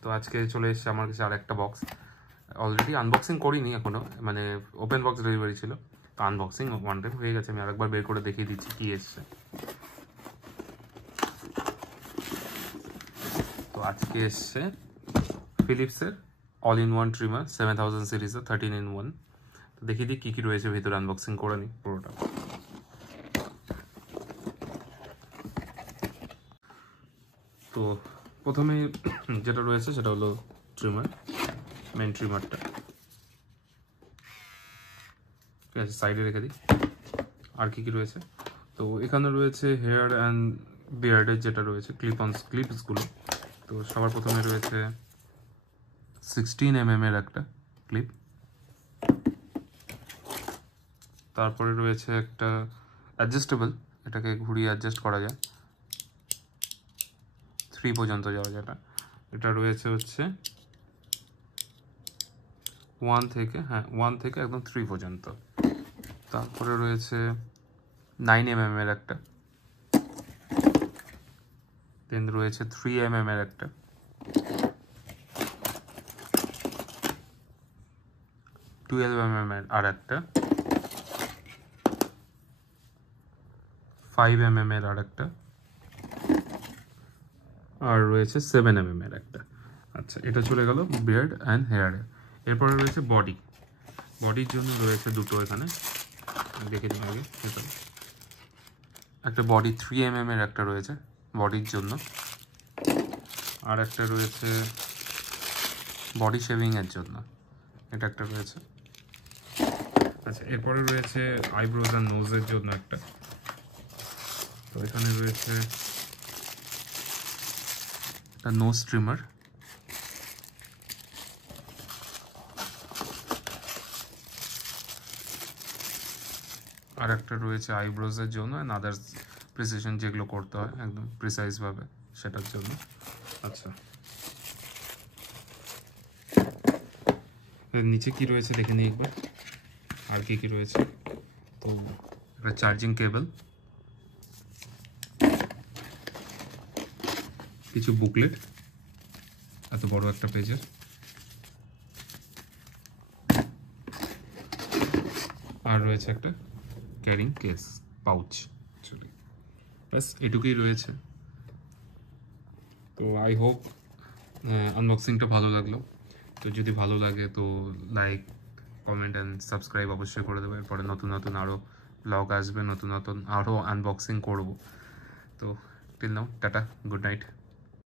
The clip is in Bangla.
তো আজকে চলে এসেছে আমার কাছে আরেকটা বক্স। অলরেডি আনবক্সিং করিনি এখনো, মানে ওপেন বক্স ডেলিভারি ছিল, তো আনবক্সিং ওয়ান টাইম হয়ে গেছে। আমি আরেকবার বের করে দেখিয়ে দিচ্ছি কি এসছে। তো আজকে এসছে ফিলিপসের অল ইন ওয়ান ট্রিমার 7000 সিরিজের 13-in-1। তো দেখিয়ে দিই কী কী রয়েছে ভিতরে, আনবক্সিং করে নিই পুরোটা। তো প্রথমে যেটা রয়েছে সেটা হলো ট্রিমার, মেন ট্রিমারটা। ঠিক আছে, সাইডে রেখে দিই। আর কি কি রয়েছে, তো এখানে রয়েছে হেয়ার অ্যান্ড বিয়ার্ডের যেটা রয়েছে ক্লিপসগুলো। তো সবার প্রথমে রয়েছে 16mm এর একটা ক্লিপ। তারপরে রয়েছে একটা অ্যাডজাস্টেবল, এটাকে ঘুরিয়ে অ্যাডজাস্ট করা যায়, 3 পর্যন্ত যাওয়া যেটা। এটা রয়েছে হচ্ছে 1 থেকে একদম 3 পর্যন্ত। তারপরে রয়েছে 9mm এর একটা, দেন রয়েছে 3mm এর একটা, আর একটা 5mm এর আর একটা, আর রয়েছে 7mm এর একটা। আচ্ছা, এটা চলে গেল বিয়ার্ড অ্যান্ড হেয়ারে। এরপরে রয়েছে বডির জন্য রয়েছে দুটো, এখানে দেখে নিন আগে। একটা বডি 3mm এর একটা রয়েছে বডির জন্য, আর একটা রয়েছে বডি শেভিংয়ের জন্য, এটা একটা রয়েছে। আচ্ছা, এরপরে রয়েছে আইব্রোজ আর নোজের জন্য একটা। তো এখানে রয়েছে একটা নোজ ট্রিমার, আর একটা রয়েছে আইব্রোজের জন্য অ্যান্ড আদার্স প্রিসিশন যেগুলো করতে হয় একদম প্রিসাইজভাবে সেটার জন্য। আচ্ছা, নিচে কি রয়েছে দেখে নিই একবার, আর কি কি রয়েছে। তো একটা চার্জিং কেবল, কিছু বুকলেট এত বড় একটা পেজের, আর রয়েছে একটা ক্যারিং কেস পাউচ। ব্যাস এটুকুই রয়েছে। তো আই হোপ আনবক্সিংটা ভালো লাগলো। তো যদি ভালো লাগে তো লাইক, কমেন্ট অ্যান্ড সাবস্ক্রাইব অবশ্যই করে দেবো। এরপরে নতুন নতুন আরও ব্লগ আসবে, নতুন নতুন আরও আনবক্সিং করব। তো till now, tata, good night.